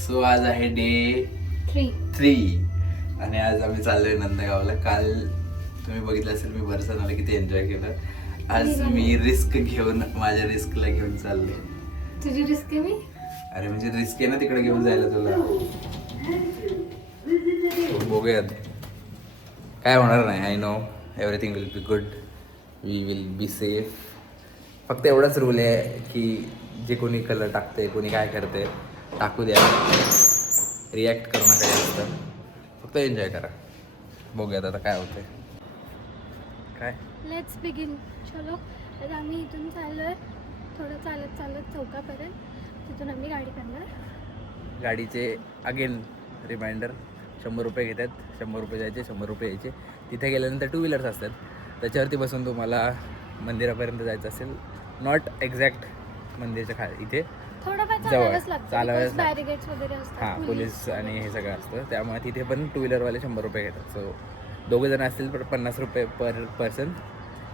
So आज आहे day 3 आणि आज आम्ही चाललोय नंदगावला. काल तुम्ही बघितलं असेल मी बरसानाला किती एन्जॉय केलं. आज मी रिस्क घेऊन माझ्या रिस्कला घेऊन चाललोय. तुझी रिस्क आहे मी? अरे म्हणजे रिस्क आहे ना तिकडे घेऊन जायला तुला. बघूयात काय होणार नाही. I know everything will be good. We will be safe. फक्त एवढाच रूल आहे की जे कोणी कलर टाकते कोणी काय करते टाकू द्या. रिॲक्ट करू नका जास्त. फक्त एन्जॉय करा. बघूयात आता काय होतंय. काय लेट्स बिगिन. चलो आता आम्ही इथून चाललोय थोडं चालत चालत चौकापर्यंत. तिथून आम्ही गाडी करणार. गाडीचे अगेन रिमाइंडर 100 रुपये घेतात. 100 रुपये जायचे 100 रुपये यायचे. तिथे गेल्यानंतर 2 व्हीलर्स असतात त्याच्यावरती बसून तुम्हाला मंदिरापर्यंत जायचं असेल. नॉट एक्झॅक्ट मंदिरच्या खाली इथे थोडंफार चालावंच चालावंच लागतं. बॅरिगेट्स वगैरे असतात. हां पोलीस आणि हे सगळं असतं. त्यामुळे तिथे पण 2 व्हीलरवाले 100 रुपये घेतात. सो दोघं जण असतील तर 50 रुपये पर पर्सन.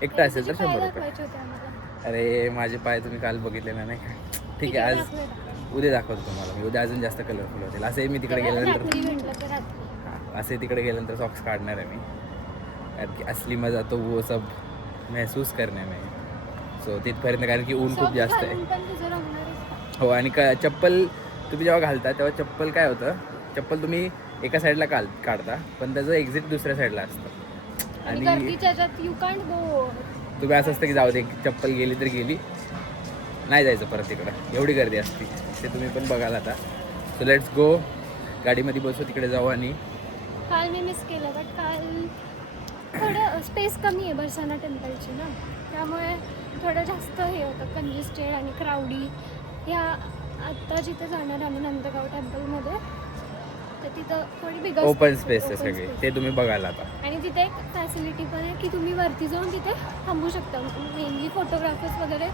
एकटा असेल तर 100 रुपये. होते आम्हाला. अरे माझे पाय तुम्ही काल बघितले ना नाही का. ठीक आहे आज उद्या दाखवतो तुम्हाला मी. उद्या अजून जास्त कलरफुल होतील. असे मी तिकडे गेल्यानंतर हां असे तिकडे गेल्यानंतर सॉक्स काढणार आहे मी. कारण की असली मजा तो वो सब महसूस करणे में. सो तिथपर्यंत कारण की ऊन खूप जास्त आहे. हो आणि चप्पल तुम्ही जेव्हा घालता तेव्हा चप्पल काय होतं. चप्पल तुम्ही एका साईडला काढता पण त्याचं एक्झिट दुसऱ्या साईडला असतं. आणि तुम्ही असं असतं की जाऊ दे चप्पल गेली तर गेली नाही जायचं परत तिकडं. एवढी गर्दी असते ते तुम्ही पण बघाल आता. So let's go. गाडीमध्ये बसू तिकडे जाऊ. आणि काल मी मिस केलं बट काल थोडं स्पेस कमी आहे बरसाना टेम्पलची ना. त्यामुळे थोडं जास्त हे होतं कंजेस्टेड आणि क्राऊडी. ह्या आत्ता जिथे जाणार आम्ही नंदगाव टेम्पलमध्ये तर तिथं थोडी बिगर ओपन स्पेस आहे सगळे ते तुम्ही बघाल आता. आणि तिथे एक फॅसिलिटी पण आहे की तुम्ही वरती जाऊन तिथे थांबू शकता. मेनली फोटोग्राफर्स वगैरे.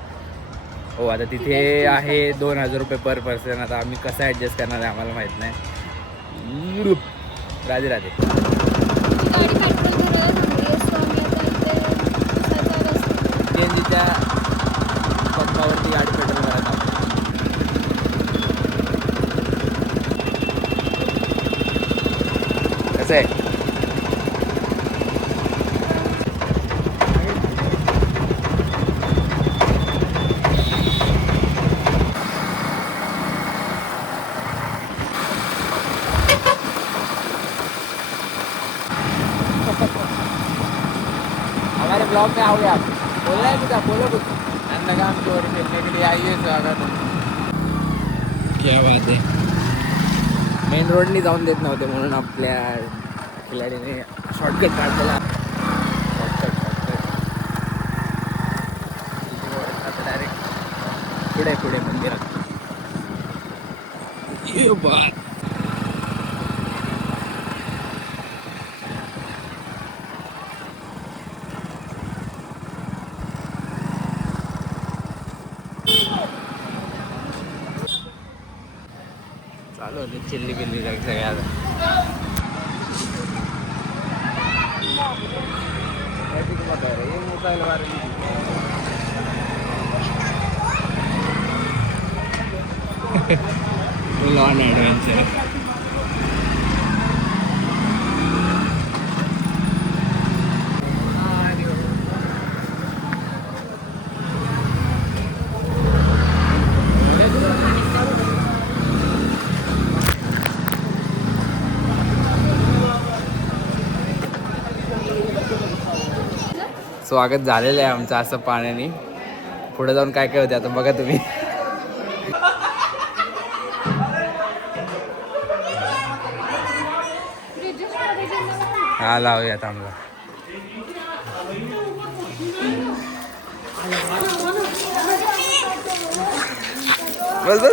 हो आता तिथे आहे 2000 रुपये पर पर्सन. आता आम्ही कसं ॲडजस्ट करणार आहे आम्हाला माहीत नाही. राधे राधे. गाडी पेट्रोल भरायला थांबली असतो आम्ही आता इथे सीएनजीच्या पंपावरती गाडी पेट्रोल भरायला कसं आहे. हमारे ब्लॉग में आओगे आप. बोलना है कुछ आप बोलो कुछ. नंदगाम की ओर खेलने के लिए आइए स्वागत. क्या बात आहे. मेन रोडनी जाऊन देत नव्हते म्हणून आपल्या खिलाडीने शॉर्टकट काढलेला. आता डायरेक्ट पुढे मंदिरात. ये बात. चालू होते चिल्ली बिल्ली सगळ्या. Lawn adventure. स्वागत झालेलं आहे आमचं असं पाण्याने. पुढे जाऊन काय काय होते आता बघा तुम्ही. हा लावूयात आम्हाला. बस बस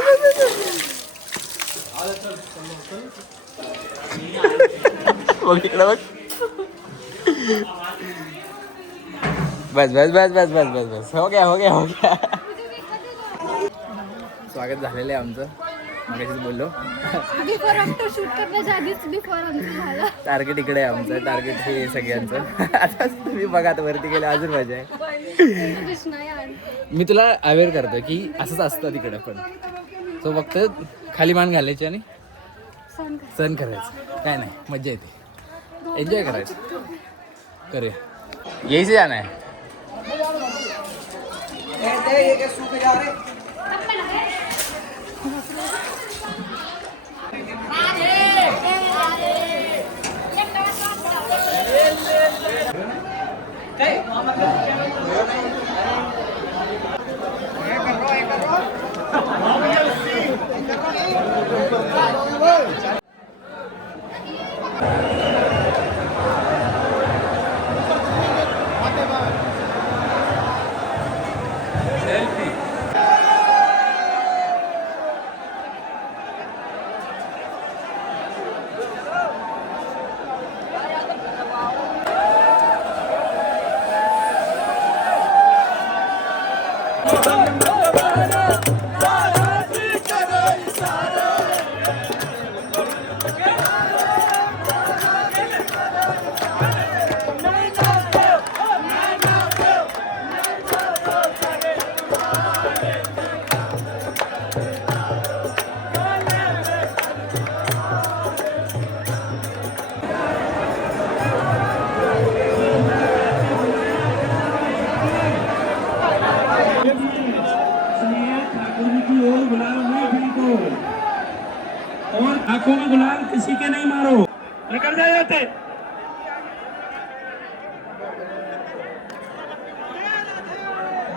बघ इकडं बघ. बस बस बस बस बस बस बस हो गया. स्वागत झालेलं आहे आमचं. मगाशीच बोललो. बिफोर आफ्टर शूट करण्याच्या आधीच बिफोर आमचं झालं. टार्गेट इकडे आहे आमचं. टार्गेट हे सगळ्यांचं. आता तुम्ही बघा आता वरती गेले अजून मजा आहे. मी तुला अवेअर करतो की असंच असतं तिकडे पण. तो फक्त खाली मान घालायची आणि सहन कर. सहन करायचं काय नाही, मजा येते, एन्जॉय करायचं. करूया. यही से जाना है. और आंखों में गुलाल किसी के नहीं मारो, निकल जाते.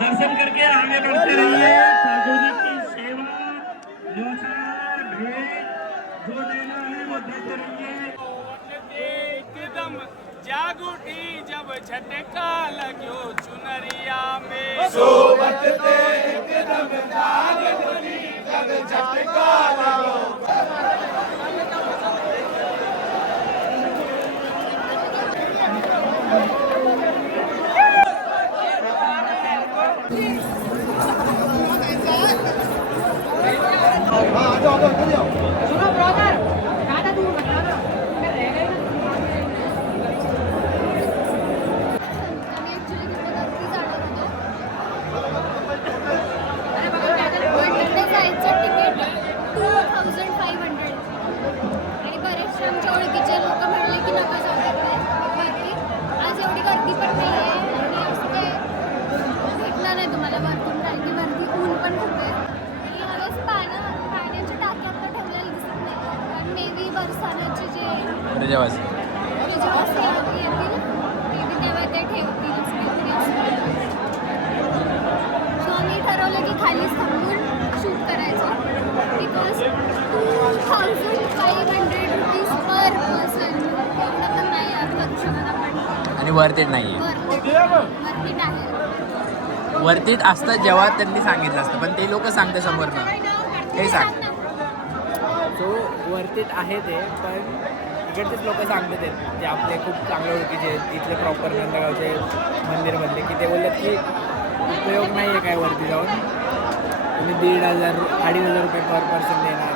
दर्शन करके आगे बढ़ते रहिए. ठाकुर जी की सेवा व्यवसाय भेंट जो देना है वो देते रहिए. एकदम जागूठी जब झटका लग्यो चुनरिया में सोबत ते एकदम जागूठी जब झटका लग्यो. सुनो ब्रदर, ज़्यादा दूर मत जाना, मैं रह गई ना. आम्ही ॲक्च्युली तिकडे गर्दी जाणार होतो. अरे बघा पण तिकडे जायचं तिकीट 2500 आणि बरेचसे आमच्या ओळखीचे लोक म्हणले की नका जाऊ तिकडे वरती. आज एवढी गर्दी पण नाही आहे आणि असं काही भेटणार नाही तुम्हाला वरतून, कारण की वरती ऊन पण खूप आहे. आणि ह्यावेळेस पाण्याच्या टाक्यात तर ठेवलेलं दिसत नाही, कारण मे बी बरसाण्याचे जे प्रजावासी येतील मे बी तेव्हा ते ठेवतील असं काहीतरी असं. सो आम्ही ठरवलं की खालीच थांबून शूट करायचं, बिकॉज 2500 रुपीज पर पर्सन एवढं पण नाही करू शकत आपण. आणि वर्थ इट नाही आहे. वरती आहे. वर्थ इट असतं जेव्हा त्यांनी सांगितलं असतं, पण ते लोक सांगते समोरनं हे सांग. सो वर्थ इट आहे ते, पण इकडचेच लोक सांगतात ते आपले खूप चांगल्या ओळखीचे आहेत इथले प्रॉपर नंदगावचे मंदिरमधले, की ते बोलतात की उपयोग नाही आहे काय वरती जाऊन. तुम्ही 1,500-2,500 रुपये पर पर्सन देणार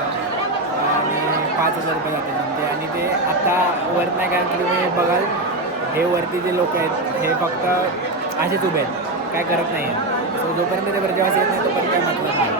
आणि 5,000 रुपये जाते म्हणते. आणि ते आता वर्थ नाही, कारण की तुम्ही बघाल हे वरती जे लोक आहेत हे फक्त असेच उभे आहेत, काय करत नाही आहेत. सो जोपर्यंत ते प्रजावासी येत नाही तोपर्यंत काय मतलब नाही.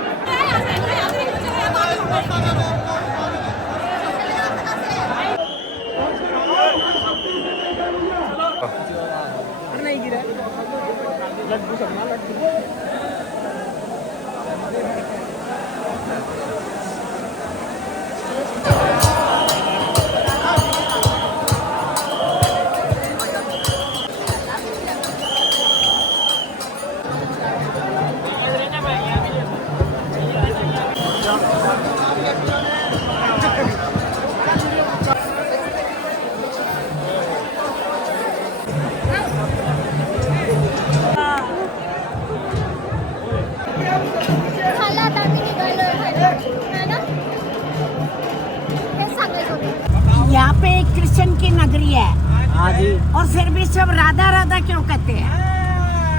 झालं आता आम्ही निघालो है ना. हेच सांगायचं होतं. यहाँ पे एक कृष्ण की नगरी है और फिर भी सब राधा राधा क्यों कहते हैं?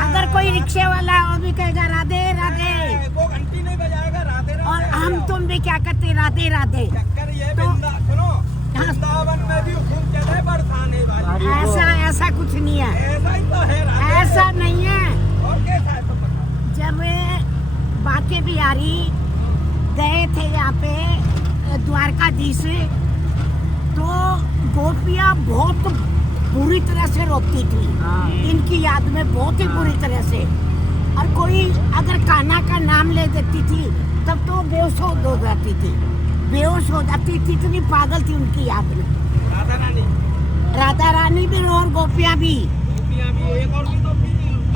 अगर कोई रिक्शे वाला है वो भी कहेगा राधे राधे, वो घंटी नहीं बजाएगा राधे राधे. और हम तुम भी क्या कहते राधे राधे. चक्कर ये तो- सुनो, वृंदावन में भी खूब चले बरसाने वाली. ऐसा कुछ नहीं है, ऐसा ही तो है राधे. ऐसा नहीं है. और कैसा है तो पता. जब बाके बिहारी गए थे यहाँ पे द्वारकाधीश, तो गोपियाँ बहुत बुरी तरह से रोती थी, इनकी याद में बहुत ही बुरी तरह से। और कोई अगर कान्हा का नाम ले देती थी तब तो बेहोश हो जाती थी, बेहोश हो जाती थी, इतनी पागल थी उनकी याद में। राधा रानी भी और गोपियाँ भी,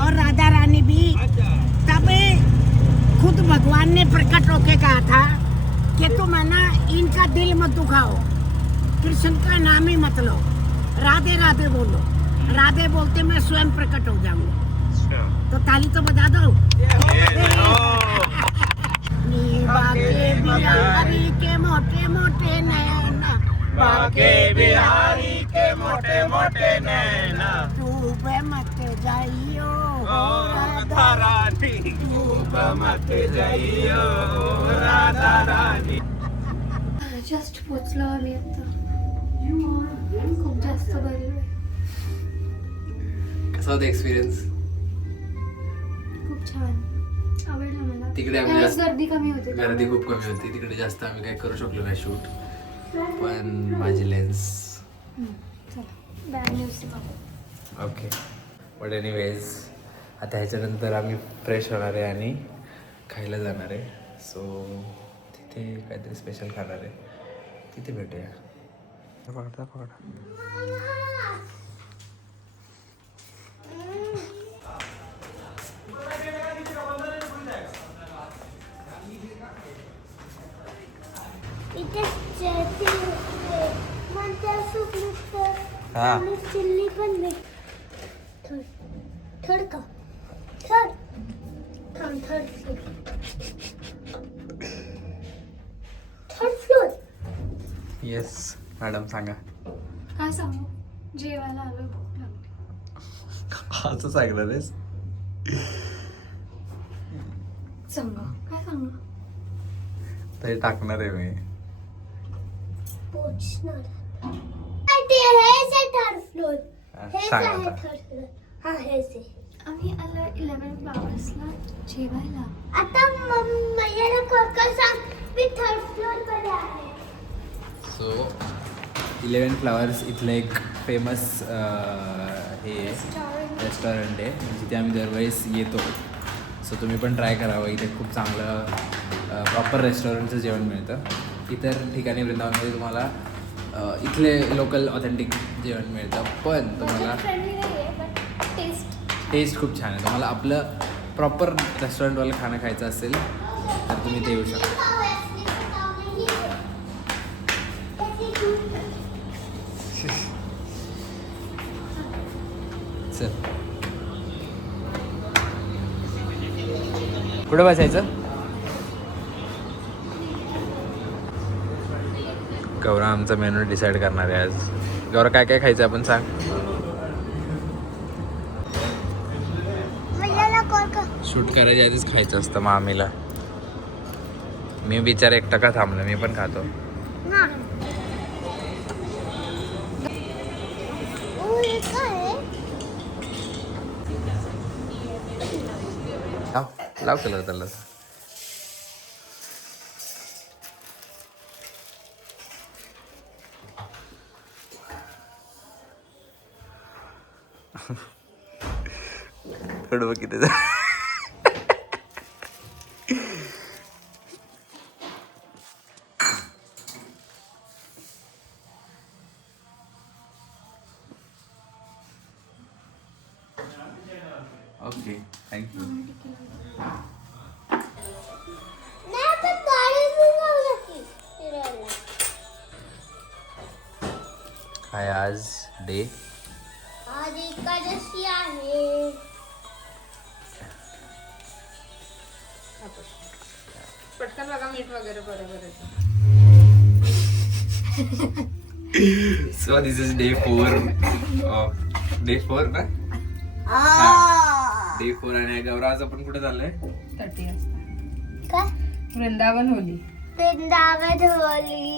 और राधा रानी भी। तब खुद भगवान ने प्रकट होके कहा था कि तुम है ना इनका दिल मत दुखाओ, कृष्ण का नाम ही मत लो, राधे राधे बोलो, राधे बोलते मैं स्वयं प्रकट हो जाऊंगा। तो ताली तो बजा दो। बाके बिहारी के मोटे मोटे नैना, बाके बिहारी के मोटे मोटे नैना, डूब मत जाइयो राधा रानी, डूब मत जाइयो राधा रानी। जस्ट पोचलो आम्ही आता. खूप जास्त बरी आहे. कसा होता एक्सपिरियन्स? खूप छान आवडलं मला. तिकडे आम्ही त्यावेळेस जास्त गर्दी कमी होती. गर्दी खूप कमी होती तिकडे, जास्त आम्ही काही करू शकलो नाही शूट. पण माझी लेन्स चला bad news. Okay. But anyways आता ह्याच्यानंतर आम्ही फ्रेश होणार आहे आणि खायला जाणार आहे. सो तिथे काहीतरी स्पेशल खाणार आहे, तिथे भेटूया. पकडा पकडा. हा चिल्ली पण नाही. थर्ड का third third floor. Yes madam सांगा. काय सांगू, जेवायला आलो, भूक लागली. असं सांगणार आहेस? सांगा काय सांगू. ते टाकणार आहे मी. पोचणार हे थर्ड फ्लोर. सांग आता. Third floor. हा हेच आहे. आम्ही आलो 11 फ्लॉवर्सला जेवायला. आता मैयाला कोण सांग मी थर्ड फ्लोर वर आहे. सो 11 फ्लॉवर्स इथलं एक फेमस हे रेस्टॉरंट आहे, जिथे आम्ही दरवेळेस येतो. सो तुम्ही पण ट्राय करावं. इथे खूप चांगलं प्रॉपर रेस्टॉरंटचं जेवण मिळतं. इतर ठिकाणी वृंदावनमध्ये तुम्हाला इथले लोकल ऑथेंटिक जेवण मिळतं, पण तुम्हाला टेस्ट खूप छान आहे. तुम्हाला आपलं प्रॉपर रेस्टॉरंटवालं खाणं खायचं असेल तर तुम्ही इथे येऊ शकता. चल कुठं बसायचं? गौरा आमचा मेनू डिसाईड करणार आहे आज. गौरा काय काय खायचं आपण सांग. शूट करायच्या आधीच खायचं असतं मामीला. मी बिचार एकटा का थांबलो, मी पण खातो. लाव कलर त्याला. थोडं बघ किती. Okay thank you. काय आज डे? आज एकादशी आहे. पटकन बघा मीठ वगैरे बरोबर. So this is day 4 day 4 ना. डे 4 आणि गौराज आपण कुठे चाललोय? 30 वाजता काय वृंदावन होली. वृंदावन होली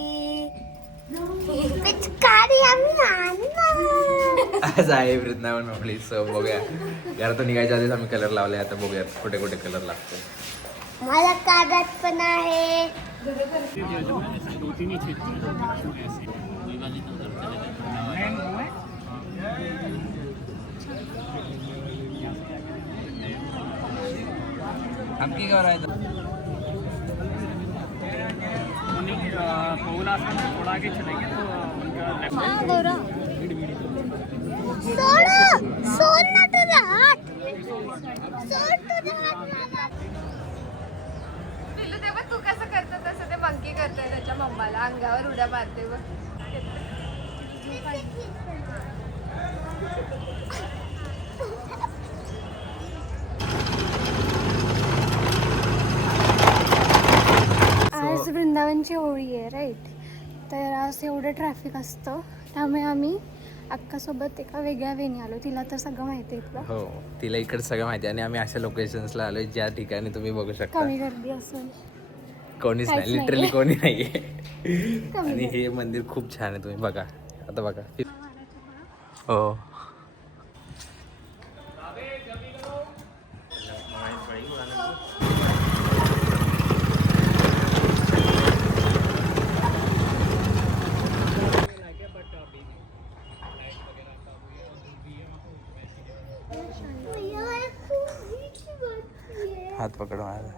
पिचकारी आम्ही आणणार. आज आहे वृंदावन होली. सो बघूया. यार तर निघायच्या आधीच आम्ही कलर लावले. आता बघूया कुठे कुठे कलर लागतो. मला कागद पण आहे, आपकी क्या राय है? थोड़ा आगे चलेंगे तो उनका हाँ गौरव सोड ना तुझा हात सोड तुझा हात पिल्लू तेव्हा तू कसं करतो तसं ते मंकी करतोय त्याच्या मम्माला अंगावर उड्या मारते बघ. आज वृंदावनची होळी आहे राईट. तर आज एवढं ट्रॅफिक असतं त्यामुळे आम्ही अक्कासोबत एका वेगळ्या वेणी आलो. तिला तर सगळं माहिती आहे इथलं. हो, तिला इकडे सगळं माहिती आहे आणि आम्ही अशा लोकेशन्सला आलोय ज्या ठिकाणी तुम्ही बघू शकता कमी गर्दी असेल. कोणीच काहीच नाही, नाही. लिटरली कोणी नाहीये. कमी आणि गर्दी. हे मंदिर खूप छान आहे, तुम्ही बघा आता बघा. हो हात पकड माझा.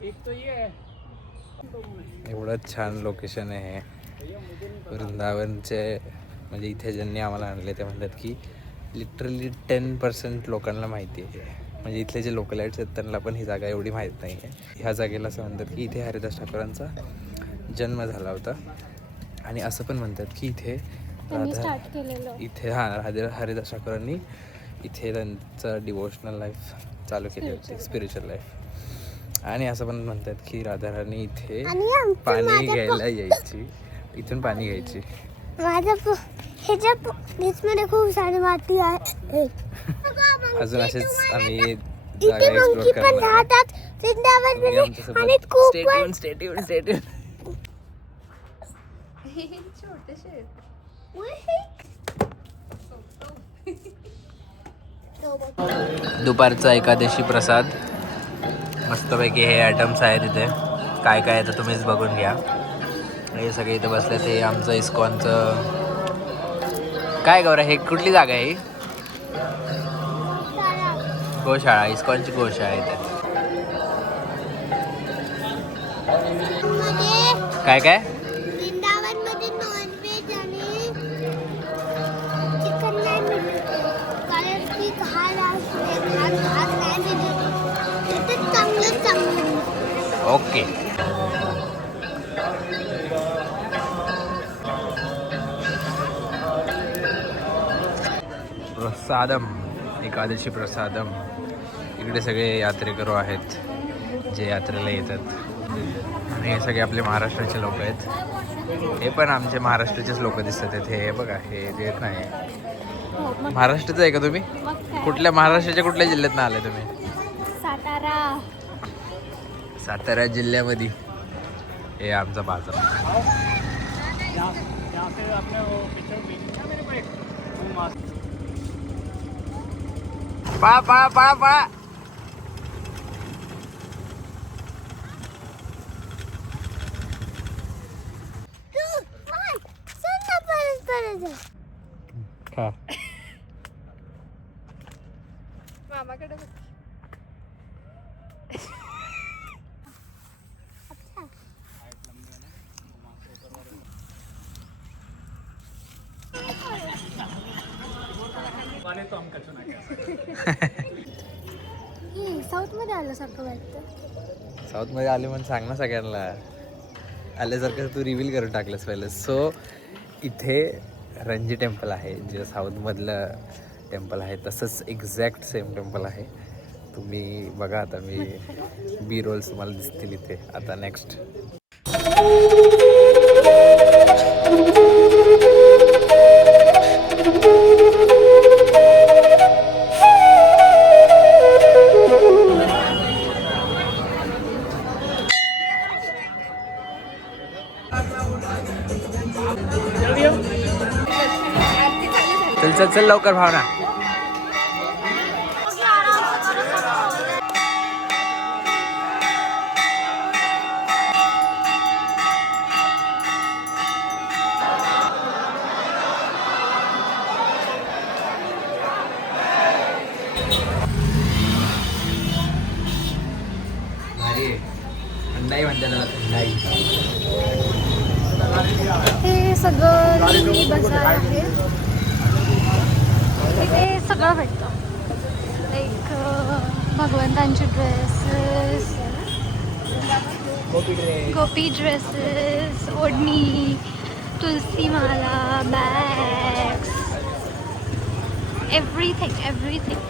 एक तो ये है. एवढं छान लोकेशन आहे वृंदावनचे. म्हणजे इथे ज्यांनी आम्हाला आणले ते म्हणतात की लिटरली 10% लोकांना माहिती आहे. म्हणजे इथले जे लोकलाइट्स आहेत त्यांना पण ही जागा एवढी माहीत नाही आहे. ह्या जागेला असं म्हणतात की इथे हरिदास ठाकरांचा जन्म झाला होता. आणि असं पण म्हणतात की इथे त्यांनी स्टार्ट केलेलं. इथे हरिदास ठाकरांनी इथे त्यांचं डिवोशनल लाईफ चालू केली होती, स्पिरिच्युअल लाईफ. आणि असं पण म्हणतात की राधाराणी इथे पाणी घ्यायला यायची, इथून पाणी घ्यायची. माझ्या ह्याच्यामध्ये खूप सारी माती आहे. अजून असेच आम्ही जागा एक्सप्लोर करणार. छोटेसे आहेत. दुपारचा एकादशी प्रसाद मस्तपैकी हे आयटम्स आहेत इथे. काय काय तर तुम्हीच बघून घ्या. हे सगळे इथे बसले. ते आमचं इस्कॉनचं काय गौरा, हे कुठली जागा आहे? गोशाळा, इस्कॉनची गोशाळा इथे. काय काय वृंदावनमध्ये नॉनव्हेज आणि चिकन नाही मिळत कारण की घाण नाही मिळत. तिथे चांगलं. ओके. प्रसादम, एकादशी प्रसादम. इकडे सगळे यात्रेकरू आहेत जे यात्रेला येतात. आणि हे सगळे आपले महाराष्ट्राचे लोक आहेत. हे पण आमचे महाराष्ट्राचेच लोक दिसतात आहेत. हे बघा, हे येत नाही. महाराष्ट्राचं आहे का तुम्ही? कुठल्या महाराष्ट्राच्या कुठल्या जिल्ह्यातनं आले तुम्ही? सातारा जिल्ह्यामध्ये. हे आमचा बाजार. यहाँ से आपने वो पिक्चर भेजी क्या मेरे को एक वो मास्क. पळा पळा पळा पळा. खा. मामाकडे बघ. वाले तो हम कचू ना क्या. साऊथ मध्ये आल्यासारखं वाटतं. साऊथ मध्ये आले म्हणून सांग ना सगळ्यांना. आल्यासारखं तू रिव्हील करून टाकलंस पहिलं. सो इथे रणजी टेम्पल आहे जे साऊथमधलं टेम्पल आहे तसंच एक्झॅक्ट सेम टेम्पल आहे. तुम्ही बघा आता मी बी रोल्स तुम्हाला दिसतील इथे. आता नेक्स्ट चल चल चल लवकर भावना. थंडाई म्हणते त्याला, थंडाई. हे सगळं मिनी बाजार आहे. इथे सगळं भेटतं. लाईक भगवंतांचे ड्रेसेस, गोपी ड्रेसेस, ओढणी, तुलसी माला, बॅग्स, एव्हरीथिंग एव्हरीथिंग.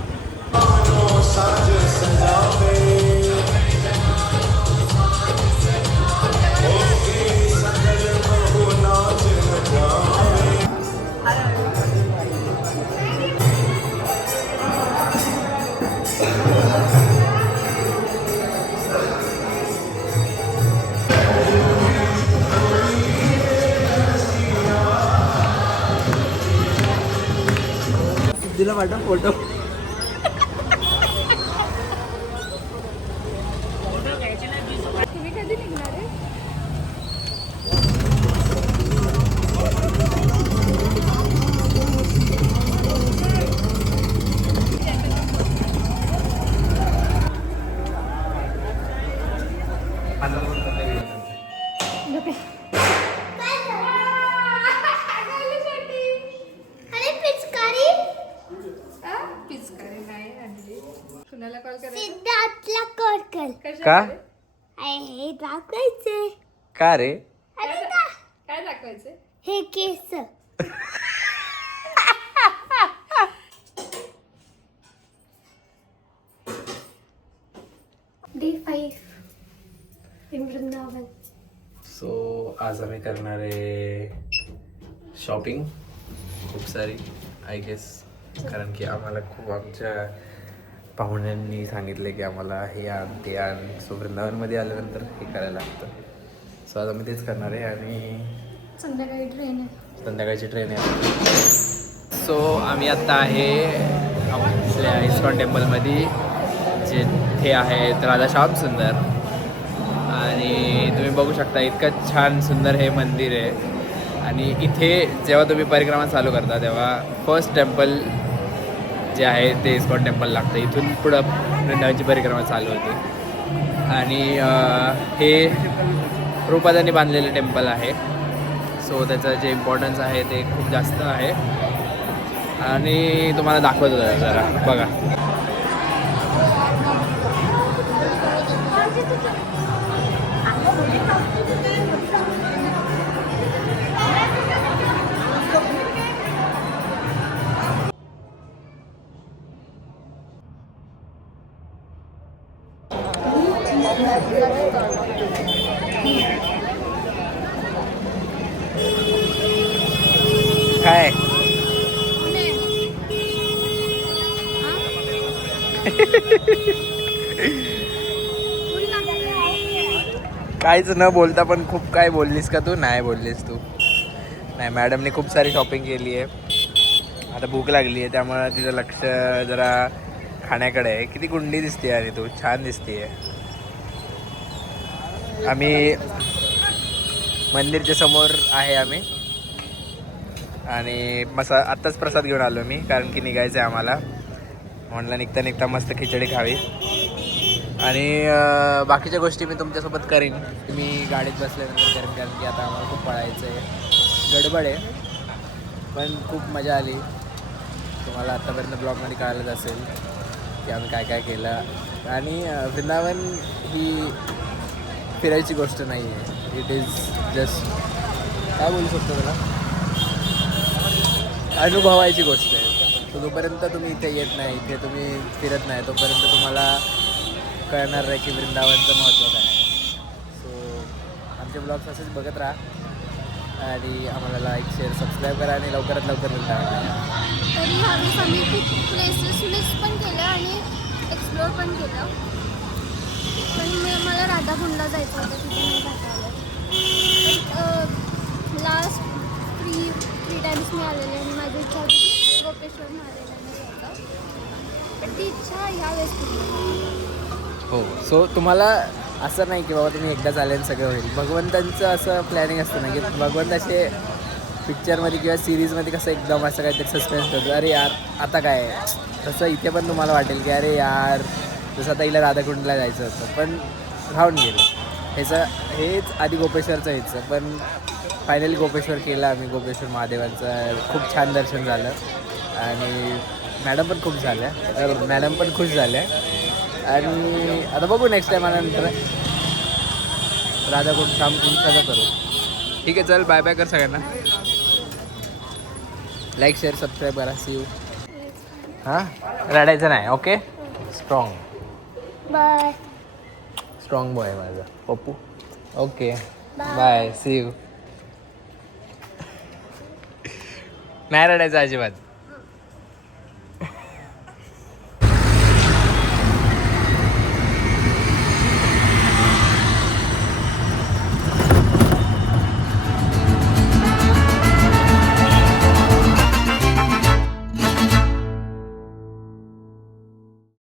दिला पाठव फोटो. तुम्ही कधी निघणार आहे? पिचकारी नाही आणली. कुणाला कॉल करायचा? सिद्धार्थला कॉल कर. का हे दाखवायचे. का रे? काय दाखवायचं? हे केस. Day 5 in Vrindavan. सो आज आम्ही करणार आहे शॉपिंग खूप सारी आय गेस, कारण की आम्हाला खूप आमच्या पाहुण्यांनी सांगितले की आम्हाला हे आण ते आण. सो वृंदावनमध्ये आल्यानंतर हे करायला लागतं. सो आज आम्ही तेच करणार आहे आणि संध्याकाळी ट्रेन आहे. संध्याकाळची ट्रेन आहे. सो आम्ही आत्ता आहे आपल्या इस्कॉन टेम्पलमध्ये, जिथे आहेत राधा श्याम सुंदर. आणि तुम्ही बघू शकता इतकं छान सुंदर हे मंदिर आहे. आणि इथे जेव्हा तुम्ही परिक्रमा चालू करता तेव्हा फर्स्ट टेम्पल जे आहे ते इस्कॉन टेम्पल लागतं. इथून पुढं वृंदावनची परिक्रमा चालू होती. आणि हे प्रभुपादांनी बांधलेलं टेम्पल आहे. सो त्याचं जे इम्पॉर्टन्स आहे ते खूप जास्त आहे. आणि तुम्हाला दाखवतो जरा बघा. काय काहीच न बोलता पण खूप काय बोललीस का तू? नाही बोललीस तू. नाही, मॅडमने खूप सारी शॉपिंग केली आहे. आता भूक लागली आहे त्यामुळं तिचं लक्ष जरा खाण्याकडे आहे. किती गुंडी दिसते आणि तू छान दिसते. आम्ही मंदिरच्या समोर आहे आम्ही. आणि आत्ताच प्रसाद घेऊन आलो मी, कारण की निघायचं आहे आम्हाला. म्हणलं निघता निघता मस्त खिचडी खावी. आणि बाकीच्या गोष्टी मी तुमच्यासोबत करीन. मी गाडीत बसल्यानंतर करेन, कारण की आता आम्हाला खूप पळायचं आहे. गडबड आहे पण खूप मजा आली. तुम्हाला आत्तापर्यंत ब्लॉगमध्ये कळालंच असेल की आम्ही काय काय केलं. आणि वृंदावन ही फिरायची गोष्ट नाही आहे. इट इज जस्ट काय बोलू शकतो त्याला, अनुभवायची गोष्ट आहे. तो जोपर्यंत तुम्ही इथे येत नाही, इथे तुम्ही फिरत नाही, तोपर्यंत तुम्हाला कळणार नाही की वृंदावनचं महत्त्व काय. सो आमचे ब्लॉग्स असेच बघत राहा आणि आम्हाला लाईक शेअर सबस्क्राईब करा आणि लवकरात लवकर भेटा. तरी ह्यावेळेस आम्ही खूप प्लेसेस मिस पण केलं आणि एक्सप्लोअर पण केलं. पण मला राधाकुंडला जायचं होतं, तिथे नाही जाता आलं. लास्ट थ्री टाइम्स मी आलेले आणि माझी इच्छा होती की गोपेश्वर महादेवांना जायचं. पण ती इच्छा ह्यावेळेस पूर्ण. हो. सो तुम्हाला असं नाही की बाबा तुम्ही एकदाच आले आणि सगळं होईल. भगवंतांचं असं प्लॅनिंग असतं ना की भगवंताचे पिक्चरमध्ये किंवा सिरीजमध्ये कसं एकदम असं काहीतरी सस्पेन्स होतं, अरे यार आता काय. तसं इथे पण तुम्हाला वाटेल की अरे यार जसं आता हिला राधाकुंडला जायचं होतं पण राहून गेलं. हेच आधी गोपेश्वरचं यायचं पण फायनली गोपेश्वर केलं आम्ही. गोपेश्वर महादेवांचं खूप छान दर्शन झालं आणि मॅडम पण खूप खुश झाल्या आणि आता बघू नेक्स्ट टाईम आल्यानंतर राधाकुंड थांबून सगळं करू. ठीक आहे, चल बाय बाय कर सगळ्यांना. लाईक शेअर सबस्क्राईब करा. See you. हां, रडायचं नाही. ओके. स्ट्रॉंग बाय बॉय माझा Pappu. Okay bye. See you. नाही रडायचं अजिबात.